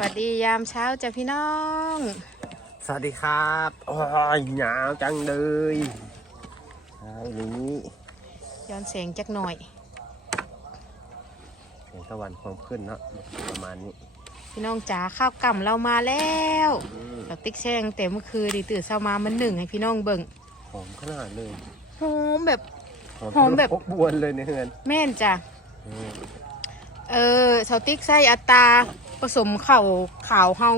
วัสดียามเช้าจ้ะพี่น้อง สวัสดีครับโอ้ยหนาวจังเลยเช้านี้ย้อนเสียงจักหน่อยแสงตะวันความขึ้นเนาะประมาณนี้ พี่น้องจ๋าข้าวกล่ำเรามาแล้วอืมเราติ๊กแช่งแต่เมื่อคืนดีตื่นเช้ามามันหนึ่งให้พี่น้องเบิ่งหอมขนาดเลยหอมแบบ หอมแบบพกบวนเลยในเฮือนแม่นจ้ะอืมเออเสาติ๊กใส่อัตรา ผสมข้าวขาวเฮา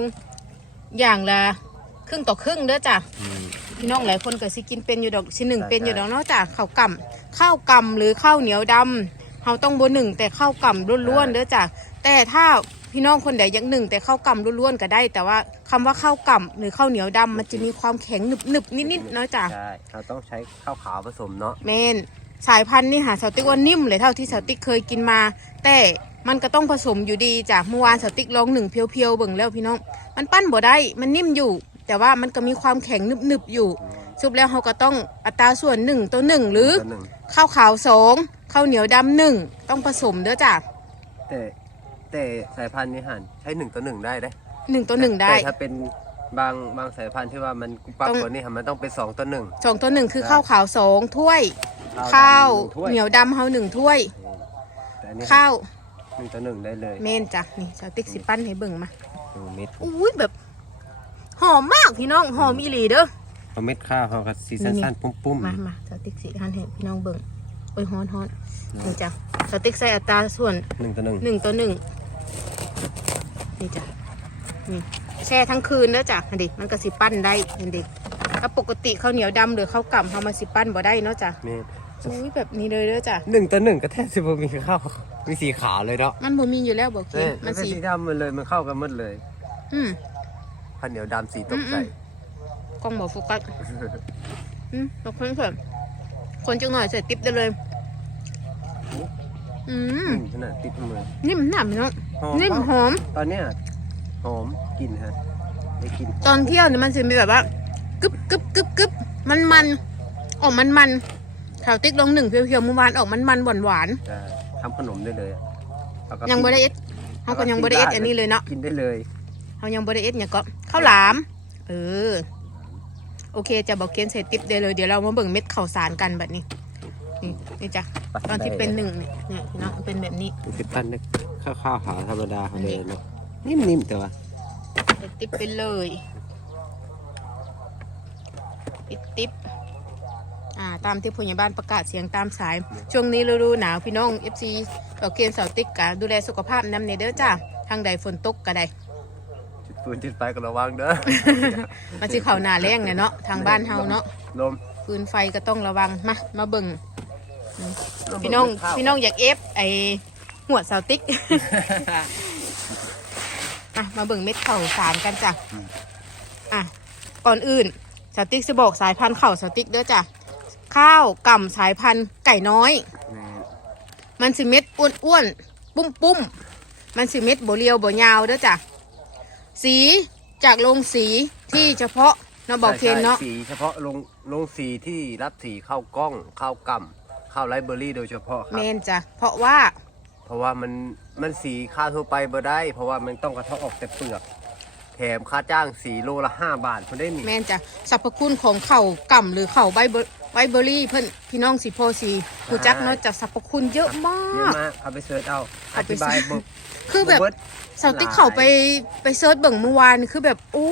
อย่างละครึ่งต่อครึ่งเด้อจ้ะอืม พี่น้องหลายคนก็สิกินเป็นอยู่ดอกสิหนึ่งเป็นอยู่ดอกเนาะจ้ะข้าวกล่ำข้าวกล่ำหรือข้าวเหนียวดำเฮาต้องบนหนึ่งแต่ข้าวกล่ำล้วนๆเด้อจ้ะแต่ถ้าพี่น้องคนใดอยังหนึ่งแต่ข้าวกล่ำล้วนๆก็ได้ แต่ว่าคำว่าข้าวกล่ำหรือข้าวเหนียวดำมันจะมีความแข็งหนึบๆนิดๆเนาะจ้ะ ใช่เราต้องใช้ข้าวขาวผสมเนาะ เมนสายพันธุ์นี่หาสาวติ๊กว่านิ่มเลยเท่าที่สาวติ๊กเคยกินมา แต่ มันก็ต้องผสมอยู่ดีจ้ะเมื่อวานสาวติ๊กลองหนึ่งเพียวๆเบิ่งแล้วพี่น้อง มันปั้นบ่ได้มันนิ่มอยู่ แต่ว่ามันก็มีความแข็งหนึบๆอยู่อืมสุดแล้วเขาก็ต้องอัตราส่วนหนึ่งต่อหนึ่งหรือตัวหนึ่งข้าวขาวสองข้าวเหนียวดำหนึ่งต้องผสมเด้อจ้ะแต่แต่สายพันธุ์นี้หันใช้หนึ่งต่อหนึ่งได้เด้หนึ่งต่อหนึ่งได้ แต่ถ้าเป็นบางบางสายพันธุ์ที่ว่ามันกุปักต้อง กว่านี้หันมันต้องเป็นสองต่อหนึ่ง สองต่อหนึ่งคือได้ข้าวขาวสองถ้วยดำข้าวนึ่งถ้วย เหนียวดำเฮาหนึ่งถ้วย แต่อันนี้ข้าวห นึ่งต่อหนึ่งได้เลยเมนจ้ะนี่สาวติ๊กสิปั้นให้เบิ่งมาดูเม็ดอุ้ยแบบ หอมมากพี่น้องหอมอีหลีเด้อเอาเม็ดข้าวเขาก็สีสั้นๆ ปุ้มๆมามาสติ๊กสีหันให้พี่น้องเบิ่งโอ้ยฮอนฮอนนี่จ้ะสติ๊กใส่อัตราส่วนหนึ่งต่อหนึ่งหนึ่งต่อหนึ่งนี่จ้ะนี่แช่ทั้งคืนแล้วจ้ะอันเด็กมันก็สิปั้นได้อันเด็กถ้าปกติข้าวเหนียวดำหรือข้าวกล่ำเขามาสิปั้นบ่ได้เนาะจ้ะนี่ อุ้ยแบบนี้เลยเด้อจ้ะหนึ่งต่อหนึ่งก็แทบจะบ่มีข้าวมีสีขาวเลยเนาะมันบ่มีอยู่แล้วบอกเอ้กิยนมัมันนเป็นสีสีดำหมันเลยมันเข้ากันหมดเลยอืม ข้าวเหนียวดำสีตกใสอืม กล้องบอกโฟกัสอืมเราคนเสริมคนจังหน่อยใส่ติ๊บได้เลย อืมอืมขนาดติดมือนิ่มหนำพี่น้องหอมนิ่มปะหอม ตอนเนี้ยหอมกลิ่นฮะได้กลิ่นตอนเที่ยวเนี่ยมันจะมีแบบว่ากึบกึบกึบกึบมันมันออกมันมัน แถวติ๊กลงหนึ่งเพียวๆเมื่อวานออกมันมันหวานหวานจะทำขนมได้เลยอะแล้วก็ๆยังบริเอสเขาก็ยังบริเอสอันนี้เลยเนาะกินได้เลย เขายังบริเอสเนี่ยก็ข้าวหลาม เออ โอเคจะบอกเคนเสร็จติ๊บได้เลย เดี๋ยวเรามาเบิ่งเม็ดข้าวสารกันแบบนี้ นี่นี่จ้ะ ตอนที่เป็นหนึ่งเนี่ยเนี่ยพี่น้องเป็นแบบนี้สิบพันนะข้าวข้าวขาวธรรมดาเขาเลยเนาะนิ่มๆแต่ว่าใส่ติ๊บไปเลยปิดติ๊บ อ่าตามที่ผู้ใหญ่บ้านประกาศเสียงตามสาย ช่วงนี้ฤดูหนาวพี่น้อง FC เราเกณฑ์เสาติ๊กกะดูแลสุขภาพน้ำในเด้อจ้าทางใดฝนตกกะใดจุดฟืนจุดไฟก็ระวังเด้อ มันสิเข้าหน้าแรงเนี่ยเนาะทางบ้านเฮาเนาะลมฟืนไฟก็ต้องระวังมามาเบิ่งพี่น้องพี่น้องอยากเอฟไอหัวเสาติ๊กอะมาเบิ่งเม็ดเข่าสารกันจ้ะอะก่อนอื่นสติ๊กจะบอกสายพันธุ์เข่าสติ๊กเด้อจ้ะ ข้าวกล่ำสายพันธุ์ไก่น้อย มันสิเม็ดอ้วนๆ ปุ้มปุ้มๆมันสิเม็ดโบเรียวโบยาวเด้อจ้ะ สีจากโรงสีที่เฉพาะเนาะบอกเคนเนาะ ใช่สีเฉพาะลงลงสีที่รับสีเข้ากล้องเข้ากำเข้าไลฟ์เบอรี่โดยเฉพาะครัเมบนจ้ะ เพราะว่า เพราะว่ามันมันสีค่าทั่วไปบ่ได้ เพราะว่ามันต้องกระเทาะออกแต่เปลือก แถมค่าจ้างสีโลละห้าบาทคนได้นี่แมนจ้ะสรรพคุณของเข่าวก่ำหรือเข่าวใบเบอร์ใบเบอร์รี่เพื่อนพี่น้องสีโพสีผู้จักเนาะจากสรรพคุณเยอะมาเยอะก มากเอาไปเสิร์ชเอาอเอาไปธิบายเสิร์ชบอกคือแบบเบิดสาวติ๊กเขาไปไปเซิร์ชเบิ่งเมื่อวานคือแบบโอ้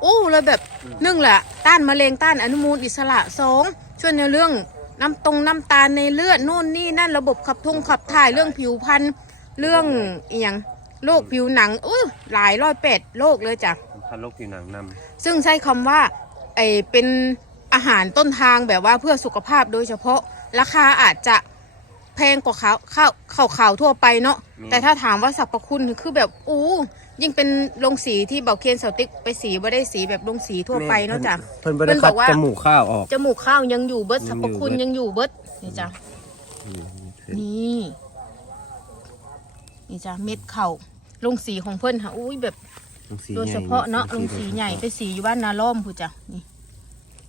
โอ้แล้วแบบหนึ่งแหละต้านมะเร็งต้านอนุมูลอิสระสองช่วยในเรื่องน้ำตรงน้ำตาลในเลือดโน่นนี่นั่นระบบขับทุ่งขับถ่ายเรื่องผิวพรรณเรื่องอหย่าง โรคผิวหนังเออหลายร้อยเป็ดโรคเลยจ้ะพันโรคผิวหนังนซึ่งใช้คำว่าไอเป็นอาหารต้นทางแบบว่าเพื่อสุขภาพโดยเฉพาะราคาอาจจะแพงกว่าข้าวข้าวข้าวขาวทั่วไปเนาะแต่ถ้าถามว่าสรรพคุณคือแบบอู้ยิ่งเป็นลงสีที่เบาเคนเสาติ๊กไปสีไม่ได้สีแบบลงสีำทั่วไปเนาะจ้ะเพิ่นบ่ได้เพิ่นบคัอดกว่าจมูกข้าวออกจมูกข้าวยังอยู่เบิดยัสรงรอยู่พคุณเบิดยังอยู่เบิดนี่จ้ะอืมนี่ นี่จ้ะเม็ดเข่าลงสีของเพิ่นค่ะอุ้ยแบบลงสีโดยใหญ่เฉพาะเนาะลงสีโดยเฉพาะใหญ่ไปสีอยู่บ้านนาล้อมพูจ้ะนี่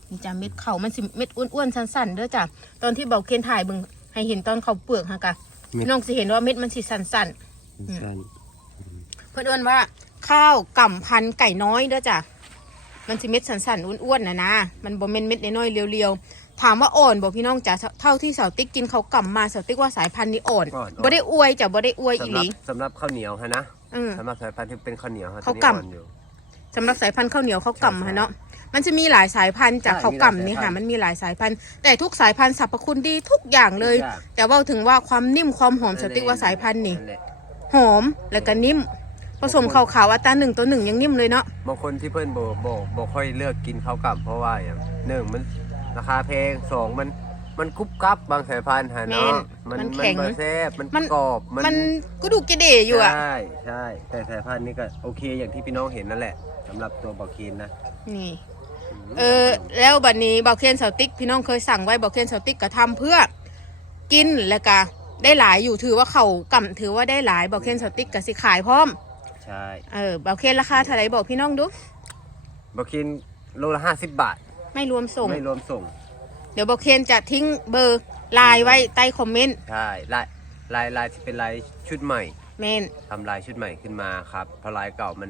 นี่จ้ะเม็ดเข่ามันสิเม็ดอ้วนๆสั้นๆเด้อจ้ะตอนที่เบาเคนถ่ายเบึงให้เห็นตอนเขาเปลือกฮะกะเม็ดพี่น้องสิเห็นว่าเม็ดมันสิสั้นสั้นๆเพื่อนเอิ้นว่า ข้าวกำพันธุ์ไก่น้อยเด้อจ้ะมันสิเม็ดสันๆอ้วนๆนะนะมันบ่เม็ดเม็ดน้อยๆเรียวๆ ถามว่าอ่อนบอกพี่น้องจ๋าเท่าที่สาวติ๊กกินเขาวกำมาสาวติ๊กว่าสายพันธุ์นี้อ่อนอ่อนๆบ่ได้อวยจ้ะบ่ได้อวยอีหสำหรับลีสำหรับข้าวเหนียวฮะนะอืมสำหรับสายพันธุ์ที่เป็นข้าวเหนียวฮะข้าวตัวนี้กำอ่อนอยู่ สำหรับสายพันธุ์ข้าวเหนียวข้าวใช่กำฮะเนาะ มันจะมีหลายสายพันธุ์จากใช่ข้าวมีหลายกำนี่สายพัค่ะนธุ์มันมีหลายสายพันธุ์ แต่ทุกสายพันธุ์สรรพคุณดีทุกอย่างเลย ทุกอย่าง แต่ว่าถึงว่าความนิ่มความหอมสาวติ๊กว่าสายพันธุ์นี่แหละหอมแล้วก็นิ่ม ผสมขาวๆอัตราหนึ่งตัวหนึ่งยังนิ่มเลยเนาะ บางคนที่เพื่อนโบโบโบค่อยเลือกกินข้าวกล่ำเพราะว่าอย่างหนึ่งมัน ราคาแพงสองมันมันกรุบกรับบางสายพันธุ์ฮะเนาะแม่นมันมันแข็งมันบ่แซ่บมันมันกรอบมันก็ดูกระเดะอยู่อะใช่ใช่แต่สายพันธุ์นี้ก็โอเคอย่างที่พี่น้องเห็นนั่นแหละสำหรับตัวบอกคีนนะนี่ เออแล้วบัดนี้เบาเคนเสาติ๊กพี่น้องเคยสั่งไว้เบาเคนเสาติ๊กก็ทำเพื่อกินแล้วก็ได้หลายอยู่ถือว่าเขากำถือว่าได้หลายเบาเคนเสาติ๊กก็สิขายพร้อมใช่เออเบาเคนราคาเท่าไหร่บอกพี่น้องดูบอกคีนโลละห้าสิบบาท ไม่รวมส่ง ไม่รวมส่ง เดี๋ยวเบาเคนจะทิ้งเบอร์ไลน์ไว้ใต้คอมเมนต์ใช่ลายลายลายที่เป็นลายชุดใหม่เมน ทำลายชุดใหม่ขึ้นมาครับเพราะลายเก่ามัน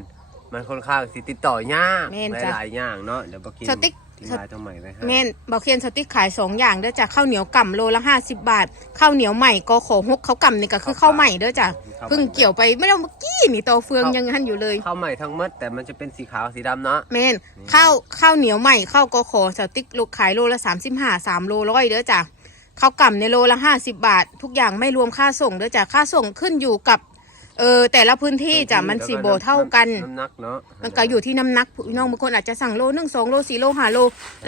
มันค่อนข้างสิติดต่อยากแม่นหลายจ้ะ หลายอย่างเนาะเดี๋ยวบอกคีนสติ๊กทิ้ง ลายตัวใหม่ไว้ให้เมนเบาเคนเสาติ๊กขายสองอย่างเด้อจ้ะข้าวเหนียวก่ำโลละห้าสิบบาทข้าวเหนียวใหม่ก็ขอฮกข้าวก่ำนี่ก็คือข้าวใหม่เด้อจ้ะเพิ่งเกี่ยวไปไม่ได้เมื่อกี้นี่โตเฟืองยังหันอยู่เลยข้าวใหม่ทั้งหมดแต่มันจะเป็นสีขาวสีดำเนาะเมนข้าวข้าวเหนียวใหม่ข้าวกอขอสติ๊กลูกขายโลละสามสิบห้าสามโลร้อยเด้อจ้ะข้าวกล่ำในโลละห้าสิบบาท ทุกอย่างไม่รวมค่าส่งเด้อจ้ะค่าส่งขึ้นอยู่กับ เออแต่ละพื้นที่จ้ะมันสีโบเท่ากัน น้ำหนักเนาะมันก็อยู่ที่น้ำหนักพี่น้องบางคนอาจจะสั่งโลหนึ่งสองโลสี่โลห้าโล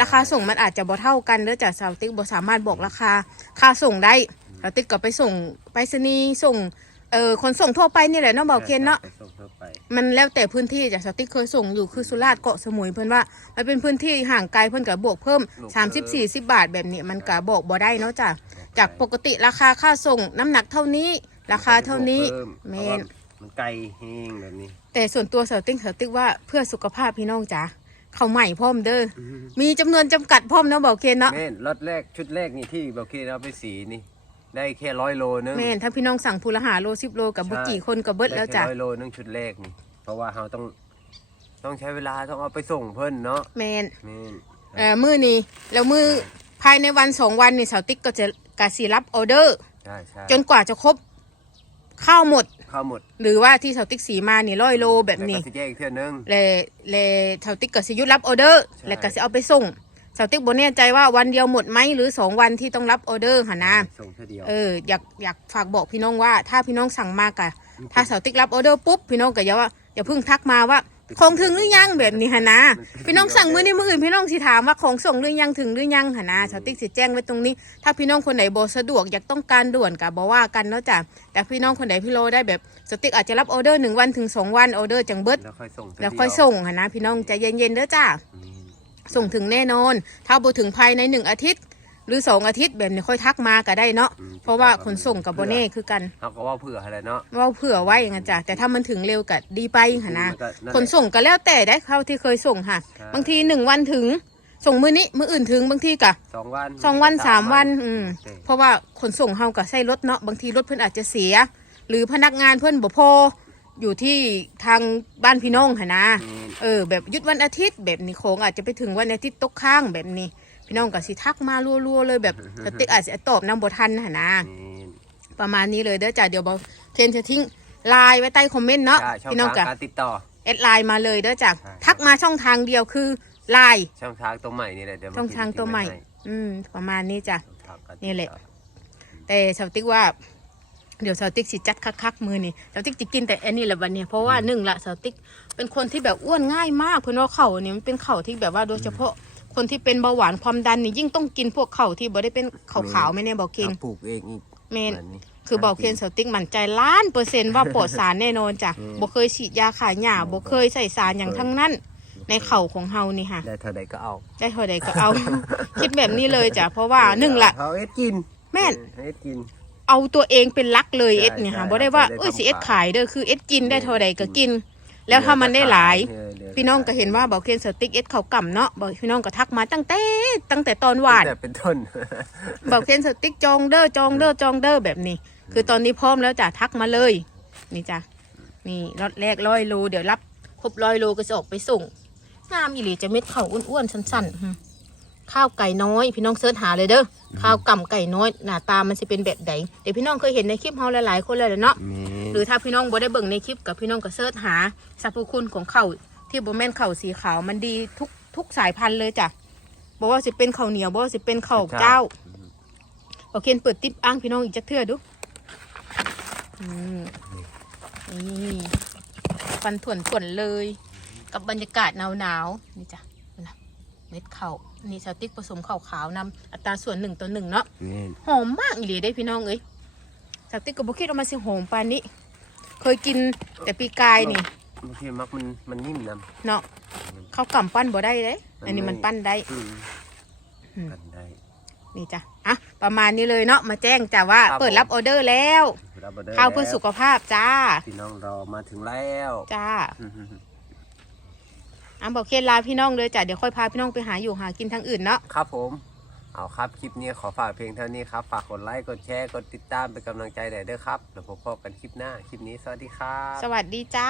ราคาส่งมันอาจจะบ่เท่ากันเด้อจ้ะสาวติ๊กบ่สามารถบอกราคา ค่าส่งได้สาวติ๊กก็ไปส่งไปรษณีย์ส่งเออคนส่งทั่วไปนี่แหละเนาะเบาเคนเนาะไปส่งทั่วไปมันแล้วแต่พื้นที่จ้ะสติ๊กเคยส่งอยู่คือสุราษฎร์เกาะสมุยเพิ่นว่ามันเป็นพื้นที่ห่างไกลเพิ่นก็บวกเพิ่ม 30 40 บาทแบบนี้มันก็บอกบ่ได้เนาะจ้ะจากปกติราคาค่าส่งน้ำหนักเท่านี้ ราคาเท่านี้พิ่เมพราะนว่ามันไกลแห้งแบบนี้ แต่ส่วนตัวสติ๊กสติ๊กว่าเพื่อสุขภาพพี่น้องจ้ะเขาใหม่พร้อมเด้อมีจำนวนจำกัดพร้อมเนาะบอกเคนเนาะแม่นรถแรกชุดแรกนี่ที่บอกคีเอาไปสีนี่ได้แค่ร้อยโลนึงแม่นถ้าพี่น้องสั่งพูละหาโล10โลกับบุกี่คนกับเบิดแล้วจ้ะได้ค่ร้อยโลนึงชุดแรกนี่เพราะว่าเราต้องต้องใช้เวลาต้องเอาไปส่งเพิ่นเนาะแม่นแม่นเอ่อมื้อนี้แล้วมื้อภายในวันสองวันนี่สาวติ๊กก็จะกะสิรับออเดอร์ใช่ใช่จนกว่าจะครบ ข้าวหมดเข้าหมดหรือว่าที่เสาติ๊กสีมานี่ร้อยโลแบบนี้ล้วก็สิแยกอีกเท่านึง เลเลเสาติ๊กก็สิหยุดรับออเดอร์ ใช่ แล้วก็สิเอาไปส่งเสาติ๊กบ่แน่ใจว่าวันเดียวหมดไหมหรือสองวันที่ต้องรับออเดอร์หนนะ ส่งเท่าเดียว เอออยากอยากฝากบอกพี่น้องว่าถ้าพี่น้องสั่งมากอะถ้าเสาติ๊กรับออเดอร์ปุ๊บพี่น้องก็อย่าว่าอย่าเพิ่งทักมาว่า ของถึงหรือยังแบบนี้หนนะพี่น้องสั่งมื้อนี้มื้ออื่นพี่น้องสิถามว่าของส่งหรือยังถึงหรือยังหนนะเสาติ๊กสิแจ้งไว้ตรงนี้ ถ้าพี่น้องคนไหนบ่สะดวกอยากต้องการด่วนก็บ่ว่ากันเนาะจ้ะแต่พี่น้องคนไหนพี่โลได้แบบสติ๊กอาจจะรับออเดอร์หนึ่งวันถึงสองวันออเดอร์จังเบิดแล้วค่อยส่งเท่าแล้วเดีค่อยส่งหนนะพี่น้องใจเย็นๆเด้อจ้าอืมส่งถึงแน่นอน ถ้าบ่ถึงภายในหนึ่งอาทิตย์ห รือสองอาทิตย์แบบนี้ค่อยทักมาก็ได้เนาะอืมเพราะว่าขนส่งกับโบเน่คือกันเขาก็ว่าเผื่ออะไรเนาะเว่าเผื่อไว้อย่างนั้นจ้ะแต่ถ้ามันถึงเร็วก็ดีไปหนนะมัก็แหละขนส่งก็แล้วแต่ได้เข้าที่เคยส่งค่ะ ใช่ บางทีหนึ่งวันถึงส่งมื้อนี้มื้ออื่นถึงบางทีกะสองวันสองวันสามวัน อืมโอเคเพราะว่าขนส่งเฮากับใช้รถเนาะ บางทีรถเพิ่นอาจจะเสีย หรือพนักงานเพิ่นบ่พอ อยู่ที่ทางบ้านพี่น้องหนนะอืมเออ แบบหยุดวันอาทิตย์แบบนี้ของอาจจะไปถึงวันอาทิตย์ตกข้างแบบนี้ พี่น้องก็สิทักมารัวๆเลยแบบสติ๊กอาจจะตอบนำบ่ทันหนนะนี่ประมาณนี้เลยเด้อจ้ะเดี๋ยวบอกเทนจะทิ้งไลน์ไว้ใต้คอมเมนต์เนาะใช่ช่องพี่น้องทางจ้ะการติดต่อแอดไลน์มาเลยเด้อจ้ะใช่ทักมาช่องทางเดียวคือไลน์ช่องทางตัวใหม่นี่แหละเดี๋ยวช่องทางตัวใหม่ทิ้งอืมประมาณนี้จ้ะไว้ให้ช่องทางการติดต่อนี่แหละ แต่สาวติ๊กว่าเดี๋ยวสาวติ๊กสิจัดคักๆมือนี่สาวติ๊กจะกินแต่อันนี้แหละวันนี้เพราะว่าหนึ่งละสาวติ๊กเป็นคนที่แบบอ้วนง่ายมากเพื่อนว่าเข่าเนี่ยมันเป็นเข่าที่แบบว่าโดยเฉพาะ คนที่เป็นเบาหวานความดันนี่ยิ่งต้องกินพวกเข่าที่บ่ได้เป็นขาวๆไม่แน่บอกกินเอาปลูกเองอีกเมนแบบนี้คือบอกเคนสติ๊กมั่นใจล้านเปอร์เซ็นต์ว่าปลอดสารแน่นอนจ้ะอืมบ่เคยฉีดยาขายหญ้าบ่เคยใส่สารอย่างทั้งนั้นในเข่าของเฮานี่ค่ะได้เท่าใดก็เอา ได้เท่าใดก็เอา คิดแบบนี้เลยจ้ะเพราะว่าหนึ่งละเขาเอ็ดกิน แม่นเออเอ็ดกิน เอาตัวเองเป็นหลักเลยใช่เอสเนี่ยค่ะใช่บ่ได้ว่าได้เอ้ยทำสิเอสขายขายเด้อคือเอสกินได้เท่าใดก็กิน แล้วถ้ามันได้หลายเออเดี๋ยวพี่น้องก็เห็นว่าบอกเคนสติ๊กเอสเขากำเนาะบอกพี่น้องก็ทักมาตั้งแต่ตั้งแต่ตอนหวานแต่เป็นต้นบอกเคนสติ๊กจองเด้อจองเด้อจองเด้อแบบนี้ คือตอนนี้พร้อมแล้วจ้ะทักมาเลย นี่จ้ะนี่รถแรกร้อยโลเดี๋ยวรับครบร้อยโลก็จะออกไปส่งงามอีหลีจะเม็ดข้าวอ้วนๆสั้นๆหึข้าวไก่น้อย พี่น้องเสิร์ชหาเลยเด้อข้าวก่ำไก่น้อยหน้าตามันจะเป็นแบบใดเดี๋ยวพี่น้องเคยเห็นในคลิปเฮาหลายๆคนแล้วแหละเนาะแม่น หรือถ้าพี่น้องบ่ได้เบิ่งในคลิปกับพี่น้องก็เสิร์ชหาสรรพคุณของข้าวที่บ่แม่นข้าวสีขาวมันดีทุกทุกสายพันธุ์เลยจ้ะบอกว่าสิเป็นข้าวเหนียวบอกว่าสิเป็นข้าวเจ้าโอเคเปิดติ๊บอ้างพี่น้องอีกจักเทื่อดูอืมนี่ฟันถ่วนถ่วนๆเลย กับบรรยากาศหนาวหนาวๆนี่จ้ะนะเม็ดข้าวนี่สติ๊กผสมข้าวขาวนำอัตราส่วนหนึ่งต่อหนึ่งเนาะแม่นหอมมากอีหลีได้พี่น้องเอ้ยสติ๊กกับบุคิดออกมาสิหอมปานนี้ เคยกินแต่ปีกายนี่ บางทีมักมันมันนิ่มนํเนาะข้าวกล่ำปั้นบ่ได้เลยอันนี้มันปั้นได้อืมอืมกันได้นี่จ้ะอะประมาณนี้เลยเนาะมาแจ้งจ้ะว่าครับเปิดรับออเดอร์แล้วรับอดร์ข้าวเพื่อสุขภาพจ้าพี่น้องรอมาถึงแล้วจ้าอะบอกเคล็ดลาพี่น้องเลยจ้ะเดี๋ยวค่อยพาพี่น้องไปหาอยู่หากินทางอื่นเนาะครับผม เอาครับ คลิปนี้ขอฝากเพียงเท่านี้ครับ ฝากกดไลค์ กดแชร์ กดติดตามเป็นกำลังใจหน่อยเด้อครับ แล้วพบกันคลิปหน้า คลิปนี้สวัสดีครับ สวัสดีจ้า